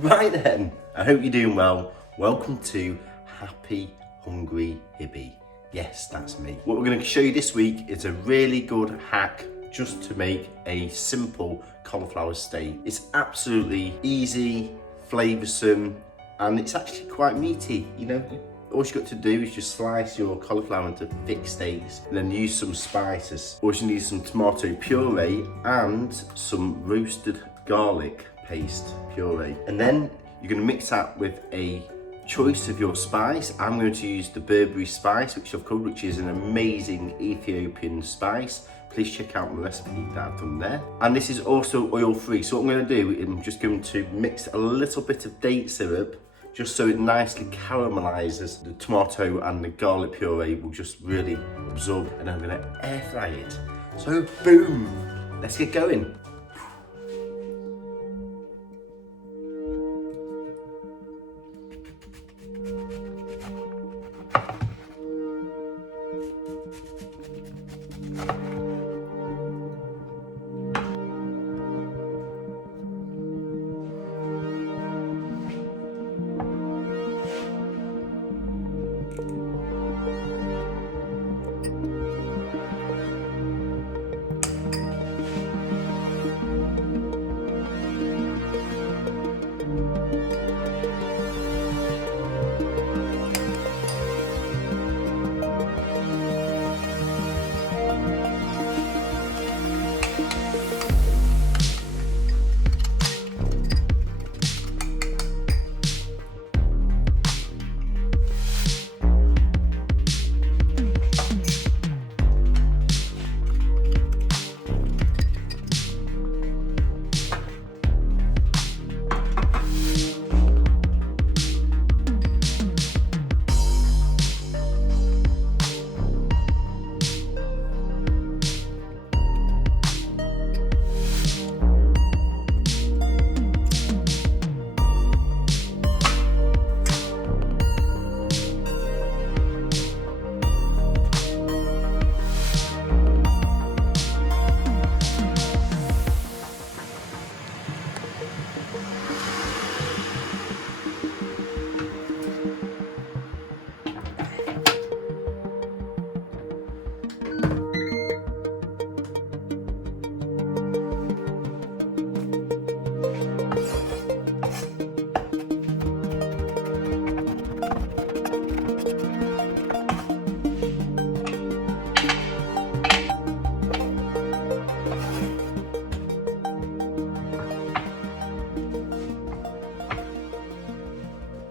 Right then, I hope you're doing well. Welcome to Happy Hungry Hibby. Yes, that's me. What we're going to show you this week is a really good hack just to make a simple cauliflower steak. It's absolutely easy, flavoursome, and it's actually quite meaty. You know, all you've got to do is just slice your cauliflower into thick steaks and then use some spices. Also, you need some tomato puree and some roasted garlic paste puree. And then you're going to mix that with a choice of your spice. I'm going to use the Burberry spice, which I've covered, which is an amazing Ethiopian spice. Please check out the recipe that I've done there. And this is also oil free. So what I'm going to do, I'm just going to mix a little bit of date syrup just so it nicely caramelizes. The tomato and the garlic puree will just really absorb, and I'm going to air fry it. So boom, let's get going.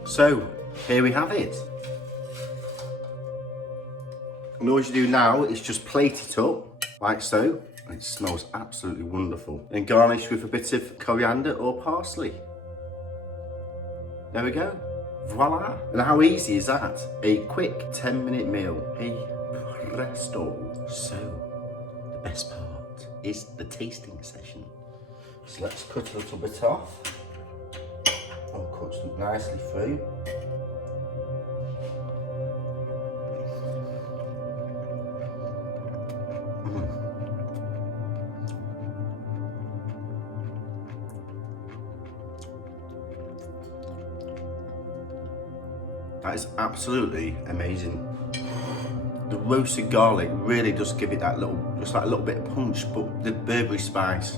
So, here we have it. And all you do now is just plate it up, like so. It smells absolutely wonderful. And garnish with a bit of coriander or parsley. There we go. Voila. And how easy is that? A quick 10-minute meal. Hey, presto. So, the best part is the tasting session. So let's cut a little bit off. I'll cut them nicely through. That is absolutely amazing. The roasted garlic really does give it that little, just like a little bit of punch, but the Burberry spice,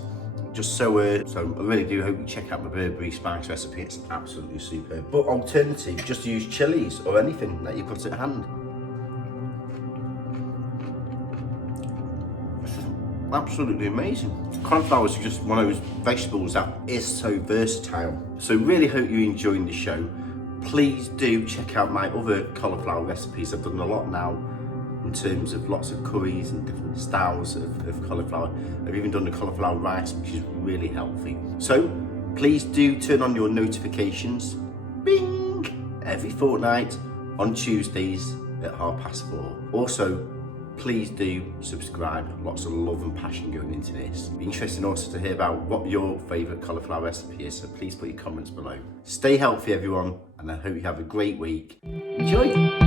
just so I really do hope you check out the Burberry spice recipe. It's absolutely superb. But alternative, just use chilies or anything that you've got at hand. It's just absolutely amazing. Cauliflower is just one of those vegetables that is so versatile. So really hope you're enjoying the show. Please do check out my other cauliflower recipes. I've done a lot now in terms of lots of curries and different styles of cauliflower. I've even done the cauliflower rice, which is really healthy. So please do turn on your notifications, bing, every fortnight on Tuesdays at 4:30. Also, please do subscribe. Lots of love and passion going into this. It'd be interesting also to hear about what your favourite cauliflower recipe is, so please put your comments below. Stay healthy everyone, and I hope you have a great week. Enjoy!